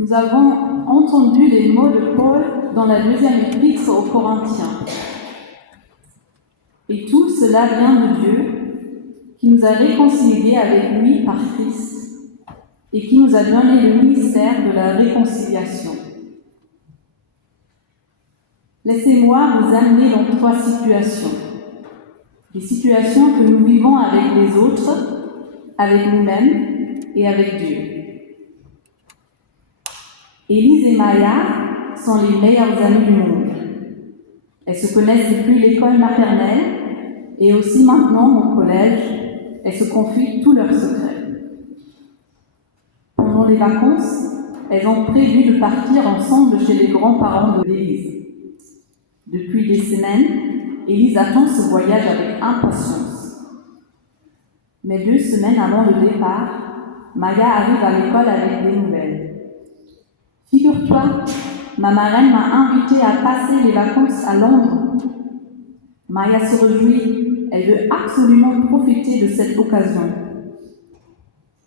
Nous avons entendu les mots de Paul dans la deuxième épître aux Corinthiens. Et tout cela vient de Dieu, qui nous a réconciliés avec lui par Christ et qui nous a donné le ministère de la réconciliation. Laissez-moi vous amener dans 3 situations. Des situations que nous vivons avec les autres, avec nous-mêmes et avec Dieu. Élise et Maya sont les meilleures amies du monde. Elles se connaissent depuis l'école maternelle et aussi maintenant au collège. Elles se confient tous leurs secrets. Pendant les vacances, elles ont prévu de partir ensemble chez les grands-parents de l'Élise. Depuis des semaines, Élise attend ce voyage avec impatience. Mais 2 semaines avant le départ, Maya arrive à l'école avec des nouvelles. Figure-toi, ma marraine m'a invitée à passer les vacances à Londres. Maya se réjouit, elle veut absolument profiter de cette occasion.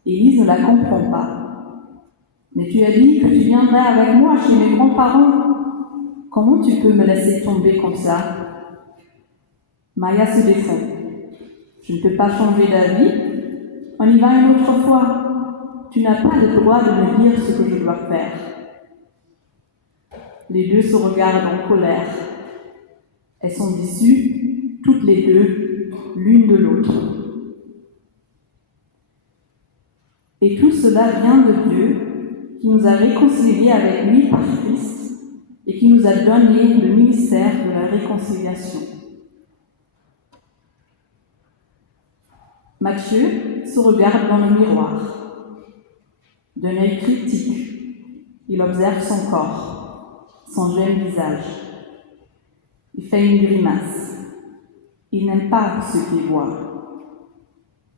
Élise ne la comprend pas. Mais tu as dit que tu viendrais avec moi chez mes grands-parents. Comment tu peux me laisser tomber comme ça? Maya se défend. Je ne peux pas changer d'avis. On y va une autre fois. Tu n'as pas le droit de me dire ce que je dois faire. Les 2 se regardent en colère. Elles sont déçues, toutes les 2, l'une de l'autre. Et tout cela vient de Dieu, qui nous a réconciliés avec lui par Christ et qui nous a donné le ministère de la réconciliation. Matthieu se regarde dans le miroir. D'un œil critique, il observe son corps, son jeune visage. Il fait une grimace. Il n'aime pas ce qu'il voit.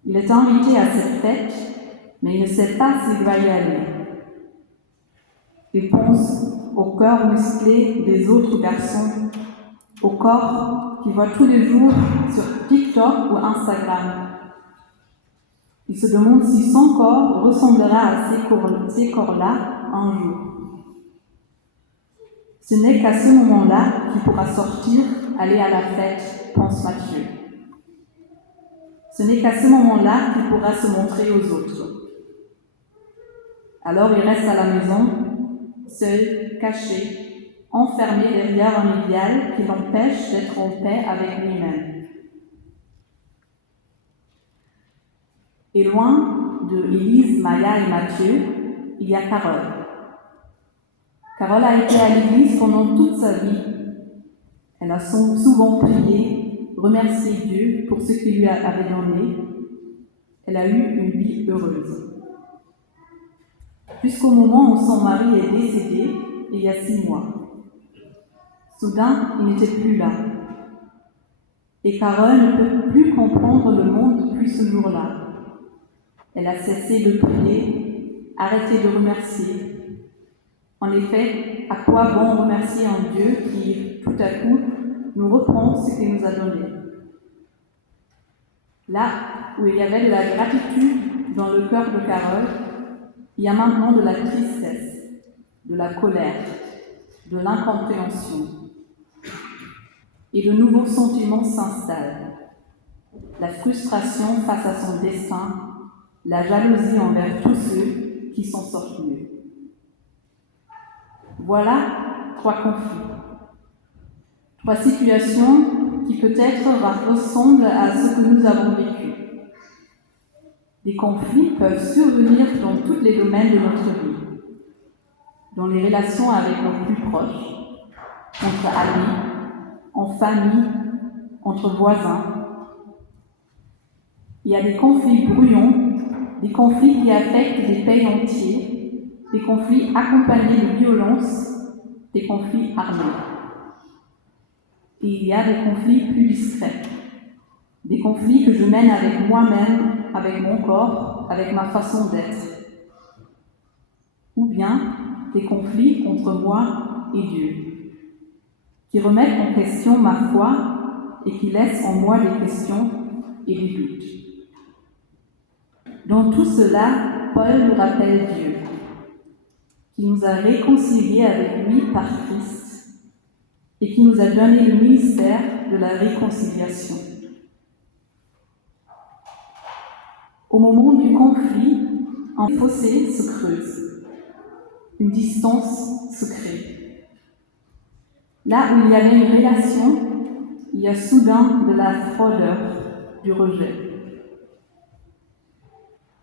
Il est invité à cette fête, mais il ne sait pas s'il va y aller. Il pense au corps musclé des autres garçons, au corps qu'il voit tous les jours sur TikTok ou Instagram. Il se demande si son corps ressemblera à ces corps-là un jour. Ce n'est qu'à ce moment-là qu'il pourra sortir, aller à la fête, pense Matthieu. Ce n'est qu'à ce moment-là qu'il pourra se montrer aux autres. Alors il reste à la maison, seul, caché, enfermé derrière un idéal qui l'empêche d'être en paix avec lui-même. Et loin de Élise, Maya et Matthieu, il y a Carole. Carole a été à l'église pendant toute sa vie. Elle a souvent prié, remercié Dieu pour ce qu'il lui avait donné. Elle a eu une vie heureuse. Jusqu'au moment où son mari est décédé, il y a 6 mois. Soudain, il n'était plus là. Et Carole ne peut plus comprendre le monde depuis ce jour-là. Elle a cessé de prier, arrêté de remercier. En effet, à quoi bon remercier un Dieu qui, tout à coup, nous reprend ce qu'il nous a donné? Là où il y avait de la gratitude dans le cœur de Carole, il y a maintenant de la tristesse, de la colère, de l'incompréhension. Et de nouveaux sentiments s'installent. La frustration face à son destin, la jalousie envers tous ceux qui s'en sortent mieux. Voilà 3 conflits. 3 situations qui peut-être ressemblent à ce que nous avons vécu. Des conflits peuvent survenir dans tous les domaines de notre vie. Dans les relations avec nos plus proches, entre amis, en famille, entre voisins. Il y a des conflits brouillons, des conflits qui affectent des pays entiers, des conflits accompagnés de violence, des conflits armés. Et il y a des conflits plus discrets, des conflits que je mène avec moi-même, avec mon corps, avec ma façon d'être. Ou bien des conflits entre moi et Dieu, qui remettent en question ma foi et qui laissent en moi des questions et des doutes. Dans tout cela, Paul nous rappelle Dieu, qui nous a réconciliés avec lui par Christ et qui nous a donné le ministère de la réconciliation. Au moment du conflit, un fossé se creuse, une distance se crée. Là où il y avait une relation, il y a soudain de la froideur, du rejet.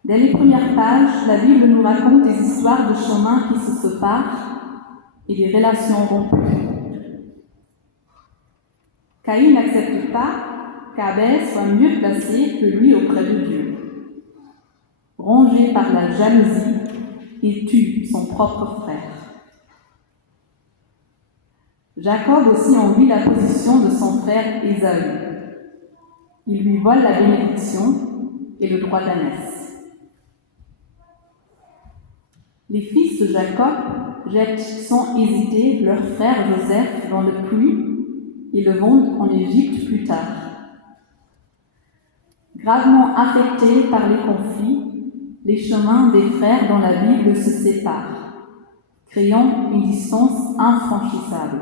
Dès les premières pages, la Bible nous raconte des histoires de chemins qui se séparent et des relations rompues. Caïn n'accepte pas qu'Abel soit mieux placé que lui auprès de Dieu. Rongé par la jalousie, il tue son propre frère. Jacob aussi envie la position de son frère Ésaü. Il lui vole la bénédiction et le droit d'ânesse. Les fils de Jacob jettent sans hésiter leur frère Joseph dans le puits et le vendent en Égypte plus tard. Gravement affectés par les conflits, les chemins des frères dans la Bible se séparent, créant une distance infranchissable.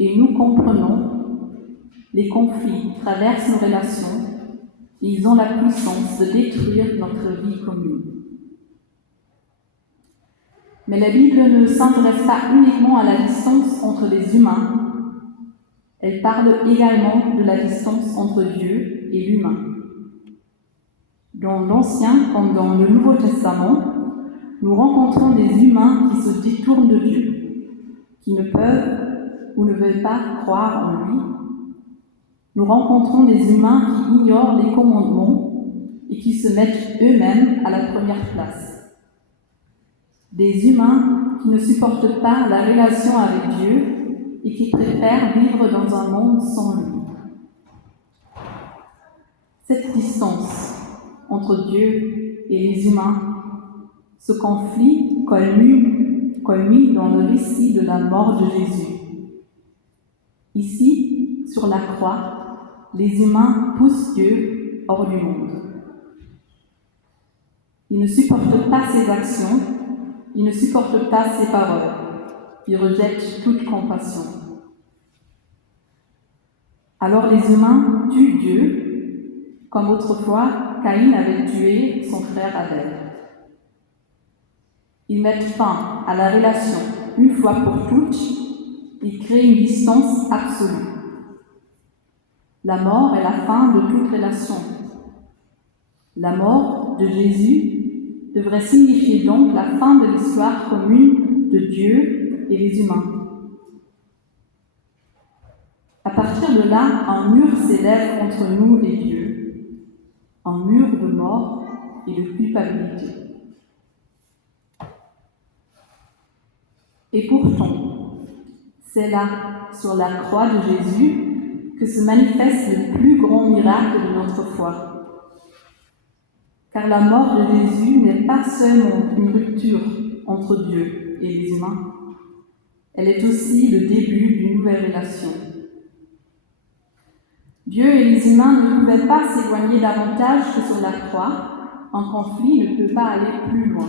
Et nous comprenons, les conflits traversent nos relations et ils ont la puissance de détruire notre vie commune. Mais la Bible ne s'intéresse pas uniquement à la distance entre les humains, elle parle également de la distance entre Dieu et l'humain. Dans l'Ancien comme dans le Nouveau Testament, nous rencontrons des humains qui se détournent de Dieu, qui ne peuvent ou ne veulent pas croire en lui. Nous rencontrons des humains qui ignorent les commandements et qui se mettent eux-mêmes à la première place. Des humains qui ne supportent pas la relation avec Dieu et qui préfèrent vivre dans un monde sans lui. Cette distance entre Dieu et les humains, ce conflit culmine dans le récit de la mort de Jésus. Ici, sur la croix, les humains poussent Dieu hors du monde. Ils ne supportent pas ses actions, ils ne supportent pas ses paroles, ils rejettent toute compassion. Alors les humains tuent Dieu, comme autrefois Caïn avait tué son frère Abel. Ils mettent fin à la relation une fois pour toutes, ils créent une distance absolue. La mort est la fin de toute relation. La mort de Jésus devrait signifier donc la fin de l'histoire commune de Dieu et les humains. À partir de là, un mur s'élève entre nous et Dieu, un mur de mort et de culpabilité. Et pourtant, c'est là, sur la croix de Jésus, que se manifeste le plus grand miracle de notre foi. Car la mort de Jésus n'est pas seulement une rupture entre Dieu et les humains, elle est aussi le début d'une nouvelle relation. Dieu et les humains ne pouvaient pas s'éloigner davantage que sur la croix, un conflit ne peut pas aller plus loin.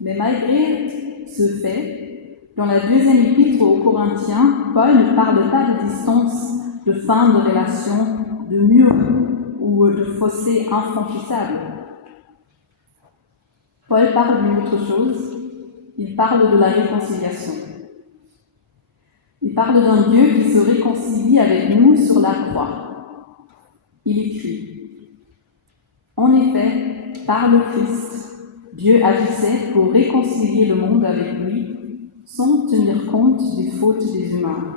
Mais malgré ce fait, dans la deuxième épître aux Corinthiens, Paul ne parle pas de distance, de fin de relation, de mur ou de fossé infranchissable. Paul parle d'une autre chose, il parle de la réconciliation. Il parle d'un Dieu qui se réconcilie avec nous sur la croix. Il écrit « En effet, par le Christ, Dieu agissait pour réconcilier le monde avec lui, sans tenir compte des fautes des humains. »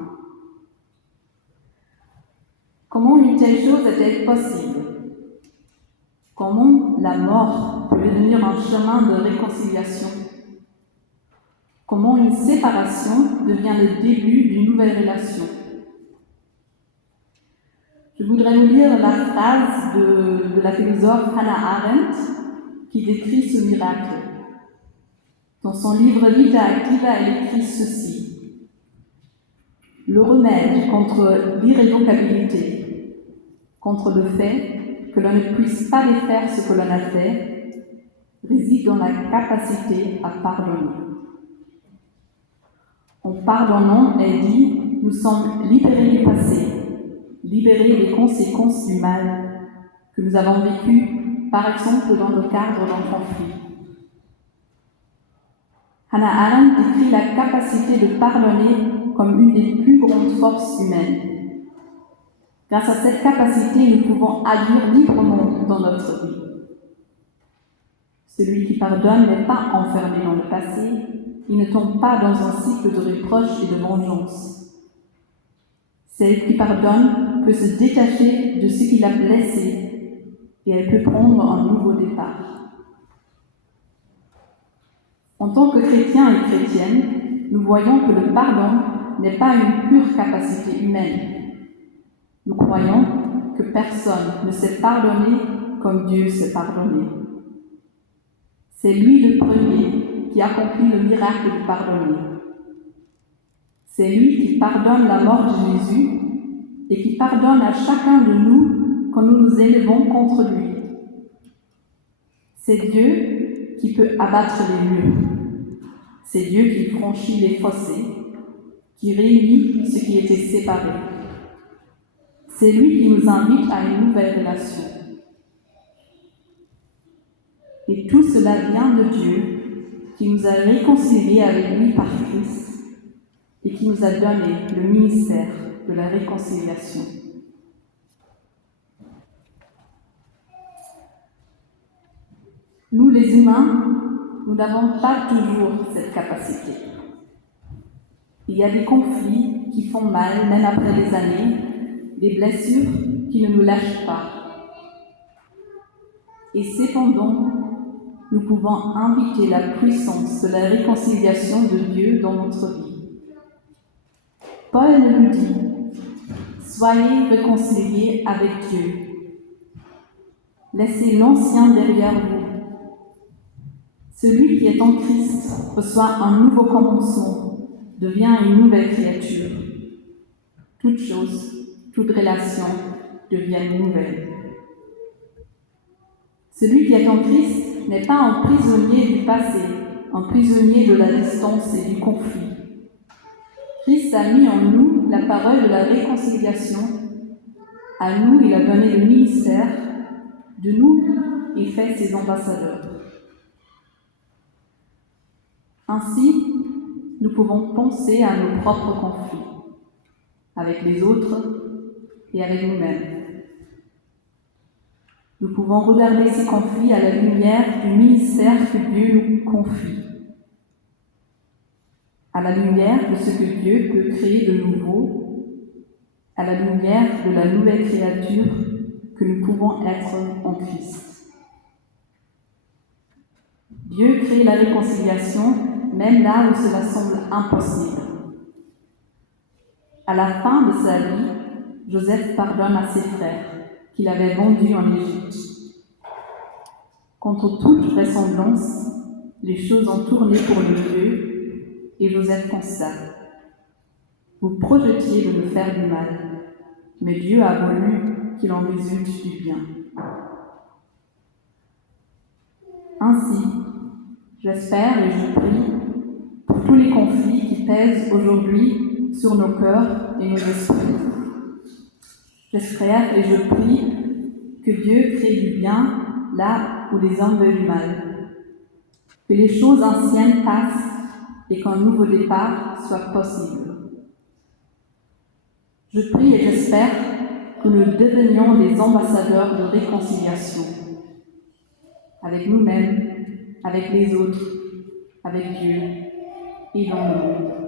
Comment une telle chose est-elle possible? Comment la mort peut devenir un chemin de réconciliation? Comment une séparation devient le début d'une nouvelle relation? Je voudrais vous lire la phrase de la philosophe Hannah Arendt qui décrit ce miracle. Dans son livre Vita Activa, elle écrit ceci. Le remède contre l'irrévocabilité, contre le fait que l'on ne puisse pas défaire ce que l'on a fait, réside dans la capacité à pardonner. En pardonnant, elle dit, nous sommes libérés du passé, libérés des conséquences du mal que nous avons vécu, par exemple dans le cadre d'un conflit. Hannah Arendt décrit la capacité de pardonner comme une des plus grandes forces humaines. Grâce à cette capacité, nous pouvons agir librement dans notre vie. Celui qui pardonne n'est pas enfermé dans le passé, il ne tombe pas dans un cycle de reproches et de vengeance. Celle qui pardonne peut se détacher de ce qui l'a blessé et elle peut prendre un nouveau départ. En tant que chrétiens et chrétiennes, nous voyons que le pardon n'est pas une pure capacité humaine. Nous croyons que personne ne sait pardonner comme Dieu sait pardonner. C'est lui le premier qui accomplit le miracle de pardonner. C'est lui qui pardonne la mort de Jésus et qui pardonne à chacun de nous quand nous nous élevons contre lui. C'est Dieu qui peut abattre les murs. C'est Dieu qui franchit les fossés, qui réunit ce qui était séparé. C'est lui qui nous invite à une nouvelle relation. Et tout cela vient de Dieu, qui nous a réconciliés avec lui par Christ et qui nous a donné le ministère de la réconciliation. Nous, les humains, nous n'avons pas toujours cette capacité. Il y a des conflits qui font mal, même après des années, des blessures qui ne nous lâchent pas. Et cependant, nous pouvons inviter la puissance de la réconciliation de Dieu dans notre vie. Paul nous dit, soyez réconciliés avec Dieu. Laissez l'ancien derrière vous. Celui qui est en Christ reçoit un nouveau commencement, devient une nouvelle créature. Toute chose, toute relation devient nouvelle. Celui qui est en Christ n'est pas un prisonnier du passé, un prisonnier de la distance et du conflit. Christ a mis en nous la parole de la réconciliation. À nous, il a donné le ministère. De nous, il fait ses ambassadeurs. Ainsi, nous pouvons penser à nos propres conflits, avec les autres et avec nous-mêmes. Nous pouvons regarder ces conflits à la lumière du ministère que Dieu nous confie, à la lumière de ce que Dieu peut créer de nouveau, à la lumière de la nouvelle créature que nous pouvons être en Christ. Dieu crée la réconciliation même là où cela semble impossible. À la fin de sa vie, Joseph pardonne à ses frères qu'il avait vendus en Égypte. Contre toute vraisemblance, les choses ont tourné pour le mieux et Joseph constate. Vous projetiez de me faire du mal, mais Dieu a voulu qu'il en résulte du bien. Ainsi, j'espère et je prie pour tous les conflits qui pèsent aujourd'hui sur nos cœurs et nos esprits. J'espère et je prie que Dieu crée du bien là où les hommes veulent du mal, que les choses anciennes passent et qu'un nouveau départ soit possible. Je prie et j'espère que nous devenions des ambassadeurs de réconciliation avec nous-mêmes, avec les autres, avec Dieu et dans le monde.